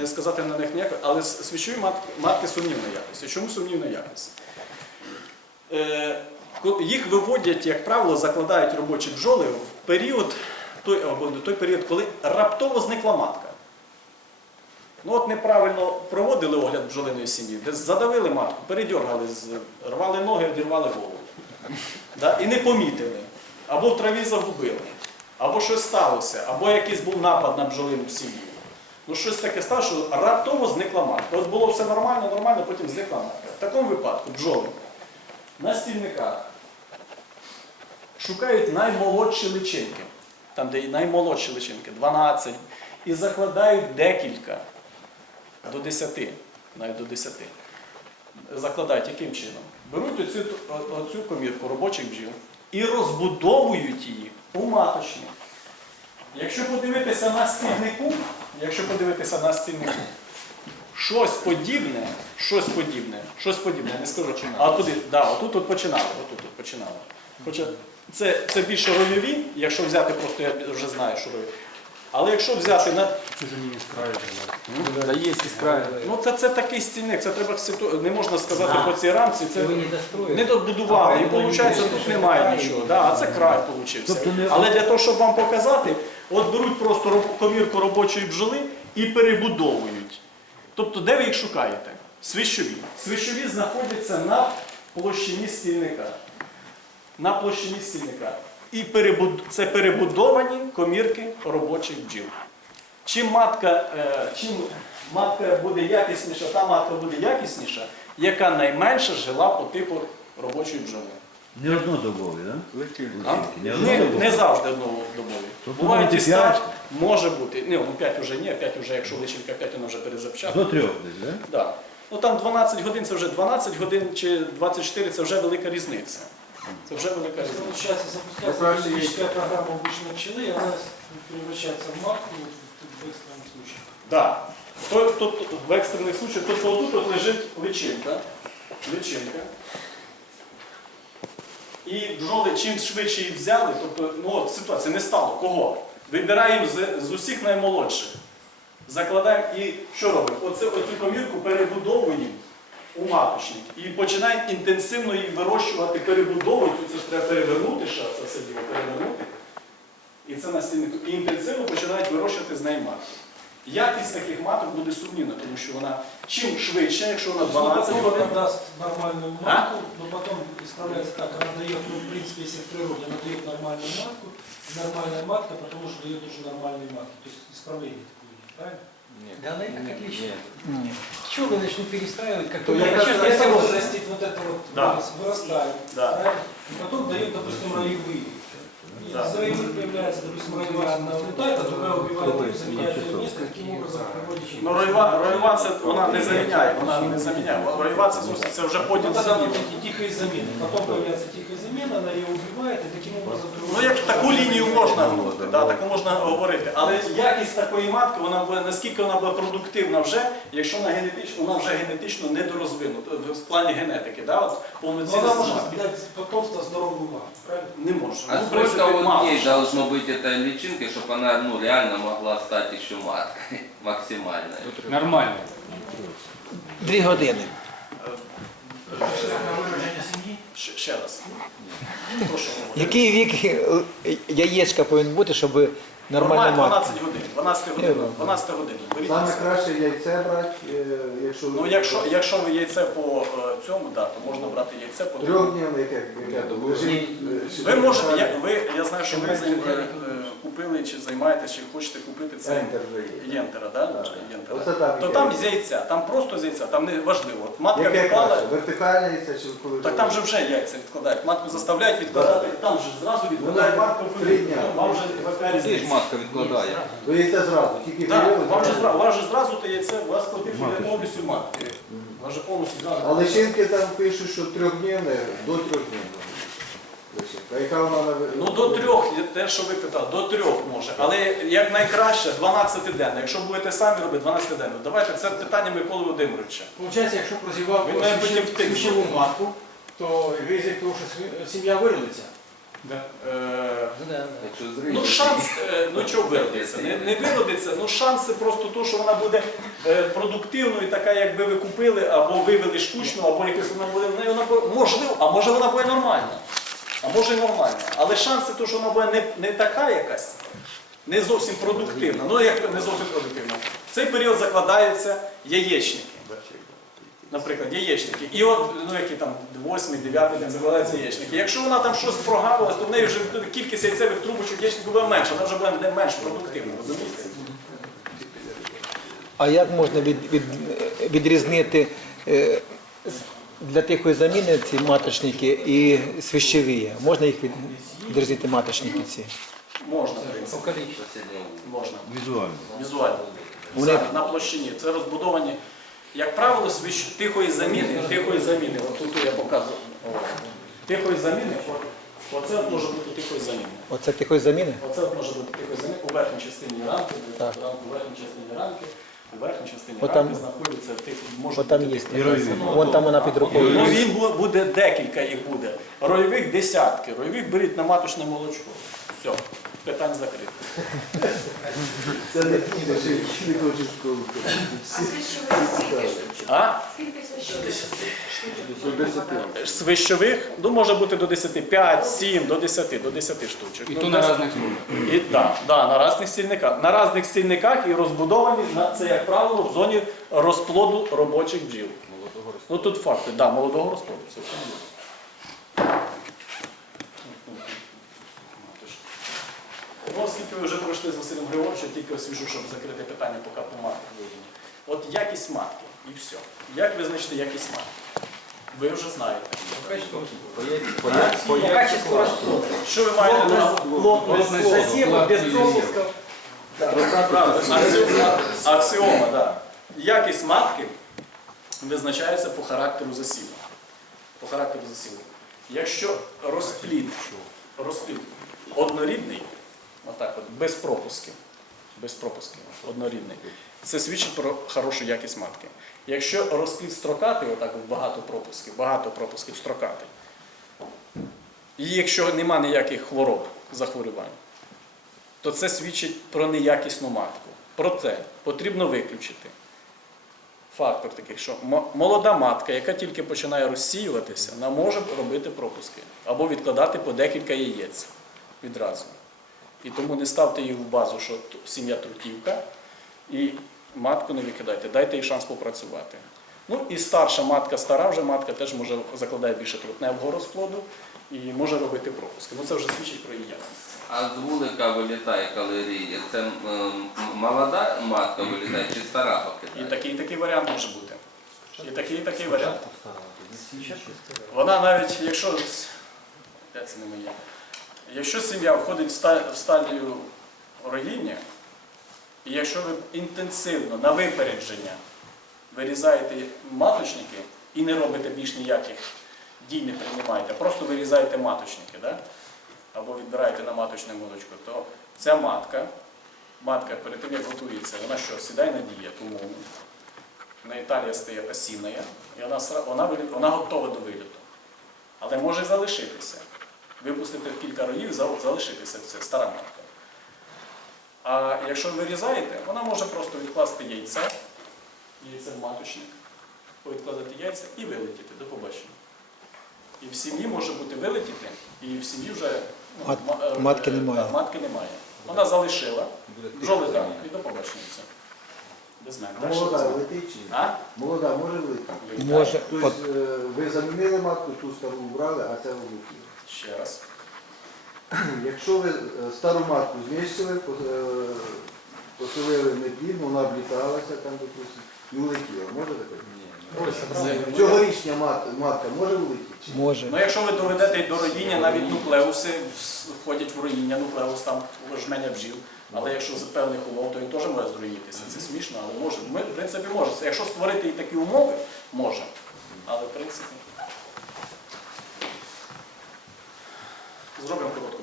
не сказати на них ніяко, але с- свічові матки, матки сумнівної якості. Чому сумнівної якості? Е, їх виводять, як правило, закладають робочі бджоли в період, той, або той період, коли раптово зникла матка. Ну от неправильно проводили огляд бджолиної сім'ї, десь задавили матку, передергали, рвали ноги, одірвали голову. Да? І не помітили. Або в траві загубили, або щось сталося, або якийсь був напад на бджолину сім'ю. Ну щось таке стало, що раптово зникла матка. От було все нормально, нормально, потім зникла матка. В такому випадку бджоли на стільниках шукають наймолодші личинки, там, де наймолодші личинки, 12, і закладають декілька до 10, навіть до 10. Закладають яким чином? Беруть оцю, оцю комірку робочих бджіл і розбудовують її у маточні. Якщо подивитися на стільнику, якщо подивитися на стільнику, щось подібне, щось подібне, щось подібне, не скажу. А туди, да, отут от починали, отут от починали. Хоча це, це більше рольові, якщо взяти, просто я вже знаю, що рольові. Але якщо взяти на. Да есть из края. Ну це, це такий стільник, це треба ситу- не можна сказати по цій рамці. Це Ви не не добудували. І виходить, тут немає нічого. Да, а це край получився. Але для того, щоб вам показати, от беруть просто комірку робочої бджоли і перебудовують. Тобто, де ви їх шукаєте? Свищові. Свищові знаходяться на площині стільника. На площині стільника. І перебуд... це перебудовані комірки робочих бджіл. Чим матка, е, чим матка буде якісніша, та матка буде якісніша, яка найменше жила по типу робочої бджоли. Не однодобові, так? А? Не Не, однодобові. не завжди однодобові. Тобто Бувають і може старші, п'ять? може бути. Ні, ну 5 вже ні, 5 вже, якщо личинка 5, вона вже перезапчатка. До трьох десь, так? Да. Ну там 12 годин це вже 12 годин чи 24 це вже велика різниця. Це вже велика різниця. Получается, запускается физическая программа обычной пчелы, и она превращается в матку в экстренном случае. Да. То, то, то, в екстрених случаях, тобто отут от лежить личинка. Личинка. І бджоли чим швидше їх взяли, тобто ну, от ситуація не стало. Кого? Вибираємо з, з усіх наймолодших. Закладаємо і що робимо? Оце, оцю комірку перебудовуємо у маточник. І починаємо інтенсивно її вирощувати, перебудовувати. Це ж треба перевернути, ще це все діло перевернути. І це на стільнику. І інтенсивно починають вирощувати з неї матки. Якість таких маток буде сумнівна, тому що вона чим швидше, якщо вона 12 потом годин. она даст нормальную А? матку, но потом исправляется так, она дает, ну, в принципе, если в природе, она дает нормальную матку, нормальная матка, потому что дает уже нормальные матки. То есть исправление такое идет, правильно? Да она и так отлично. Пчелы начнут перестраивать, как То только я начнет это растет. вот растит вот это вот, Да. вырос- вырастает, Да. правильно? И потом дает, допустим, роевые. И Да. Из роевых появляется, допустим, роевая, она улетает, а другая убивает, и заменяет ее место, таким образом приводит Ну, роєва, роєва це вона не заміняє, вона не заміняє. Роєва це зовсім це вже поділ Вот тогда вот сім'ї. эти тихие замены. Потом появляется тихая замена, она ее убивает, и таким образом... Ну як таку лінію можна говорити, да, таку можна говорити. Але якість такої матки, вона буде наскільки вона буде продуктивна вже, якщо вона генетично, вона вже генетично недорозвинута в плані генетики, да, от Но повноцінна она может матка. дать потомство здоровую маму, правильно? Не може. А Ну, в принципі, сколько вот мало. дней должно быть этой личинкой, чтобы она ну, реально могла стать еще маткой максимально? Нормально. Дві години. Ще, ще раз. То, що говорю. Який вік е, яєчка повинен бути, щоб нормально Нормально 12 годин. 12 годин. 12 годин. Саме краще яйце брати, е, якщо Ну, якщо, якщо ви яйце по е, цьому, да, то можна брати яйце по трьохдневне, яке, яке то лежить. е, Ви можете, я, ви, я знаю, що ви зай- е, е, купили чи займаєтесь, чи хочете купити це Ентер вже є. єнтера, да? Єнтера. Оце там То там з яйця, там просто з яйця, там не важливо. От матка Яке відклала, краще? Вертикальне яйце чи коли? так там же вже яйця відкладають. Матку заставляють відкладати, там же зразу відкладають матку три дня. Вам вже яка Де ж різниця. матка відкладає? То яйце зразу, тільки Так, вирили, вам же зразу. зразу, вам же зразу те яйце, у вас платить повністю матки. Вам же повністю зразу. А личинки там пишуть, що трьохдневне, до трьохдневного. А яка вона на Ну до трьох, те, що ви питали, до трьох може. Але як найкраще 12 денно. Якщо будете самі робити 12 денно. Давайте це питання Миколи Володимировича. Получається, якщо прозівав Він потім матку, то ризик того, що сім'я вирилиться. Е. Якщо Ну, шанс, е, ну чого виродиться? Не, не виродиться, ну шанси просто то, що вона буде е, продуктивною, така, якби ви купили, або вивели штучну, або якось вона буде в неї, вона буде, можливо, а може вона буде нормальна. А може і нормальна. Але шанси, то, що вона буде не, не така якась, не зовсім продуктивна. Ну, як не зовсім продуктивна. В цей період закладаються яєчники. Наприклад, яєчники. І от, ну які там 8, 9 день закладаються яєчники. Якщо вона там щось прогавилась, то в неї вже кількість яйцевих трубочок яєчників буде менша, вона вже буде не менш продуктивна, розумієте? А як можна від, від, відрізнити е, для тихої заміни ці маточники і свищові? Можна їх від, відрізнити маточники ці? Можна, в принципі. Можна. Візуально. Візуально. Вони- на площині. Це розбудовані, як правило, свищ- тихої заміни, тихої заміни. От тут я показую. Тихої заміни. от- Оце може бути тихої заміни. Оце тихої заміни? Оце може бути тихої заміни у верхній частині рамки, Так. у верхній частині рамки, у верхній частині От рамки там- знаходиться тих, може От там бути є. тих- І ройові. Вон там вона під Ну рукою. він бу- буде декілька їх буде. Ройових десятки. Ройових беріть на маточне молочко. Все, питань закрите. Це не книга, що не хочеш школу. А? До 10. Свищових, ну може бути до 10, 5, 7, до 10, до 10 штучок. І Ну, то на різних службах. І, да, на різних стільниках. На різних стільниках і розбудовані, на- це, як правило, в зоні розплоду робочих бджіл. Ну тут факти, да, молодого розплоду. Все правильно. Ну, оскільки ви вже пройшли з Василем Григоровичем, тільки освіжу, щоб закрити питання поки по матки виведені. От якість матки і все. Як визначити якість матки? Ви вже знаєте. По качеству розплоду. Що ви маєте на Засіва, без пропусків. Правда, аксіома, да. Якість матки визначається по характеру засіву. По характеру засіву. Якщо розплід, розплід однорідний, отак от, без пропусків, без пропусків, однорідний, це свідчить про хорошу якість матки. Якщо розплід строкатий, отак багато пропусків, багато пропусків строкатий, і якщо нема ніяких хвороб, захворювань, то це свідчить про неякісну матку. Проте потрібно виключити фактор такий, що молода матка, яка тільки починає розсіюватися, вона може робити пропуски або відкладати по декілька яєць відразу. І тому не ставте її в базу, що сім'я трутівка, і матку не викидайте, дайте їй шанс попрацювати. Ну і старша матка, стара вже матка теж може закладає більше трутневого розплоду і може робити пропуски. Ну це вже свідчить про її якість. А з вулика вилітає калорії. Це м, молода матка вилітає чи стара І покидає? такий, і такий варіант може бути. І такий, і такий варіант. Вона навіть, якщо це не моє, якщо сім'я входить в стадію роїння, і якщо ви інтенсивно на випередження вирізаєте маточники і не робите більш ніяких дій не приймаєте, просто вирізаєте маточники, да? або відбираєте на маточне молочко, то ця матка, матка перед тим як готується, вона що, сідає на дієту умовно. На Італія стає пасівною, і вона, вона, вона готова до виліту. Але може залишитися. Випустити кілька роїв, зал- залишитися це стара матка. А якщо вирізаєте, вона може просто відкласти яйце, яйце в маточник, відкладати яйця і вилетіти. До побачення. І в сім'ї може бути вилетіти, і в сім'ї вже ну, Мат- ма- е, матки немає. да, Матки немає. Вона залишила, бджоли і до побачення. Без мене. Молода летить чи? А? Молода може влетіти? Може, Тобто е, ви замінили матку, ту стару вбрали, а це влетіло. Ще раз. Якщо ви е, стару матку знищили, е, поселили в вона обліталася там, допустим, і улетіла. Може таке? Цьогорічня мат, матка може влетіти? може. Ну, якщо ви доведете до роїння, навіть нуклеуси входять в роїння, нуклеус там жменя бджіл. Але якщо з певних умов, то він теж може зруїтися. Це смішно, але може. Ми, в принципі, може. Якщо створити і такі умови, може. Але в принципі. zrobią w porządku.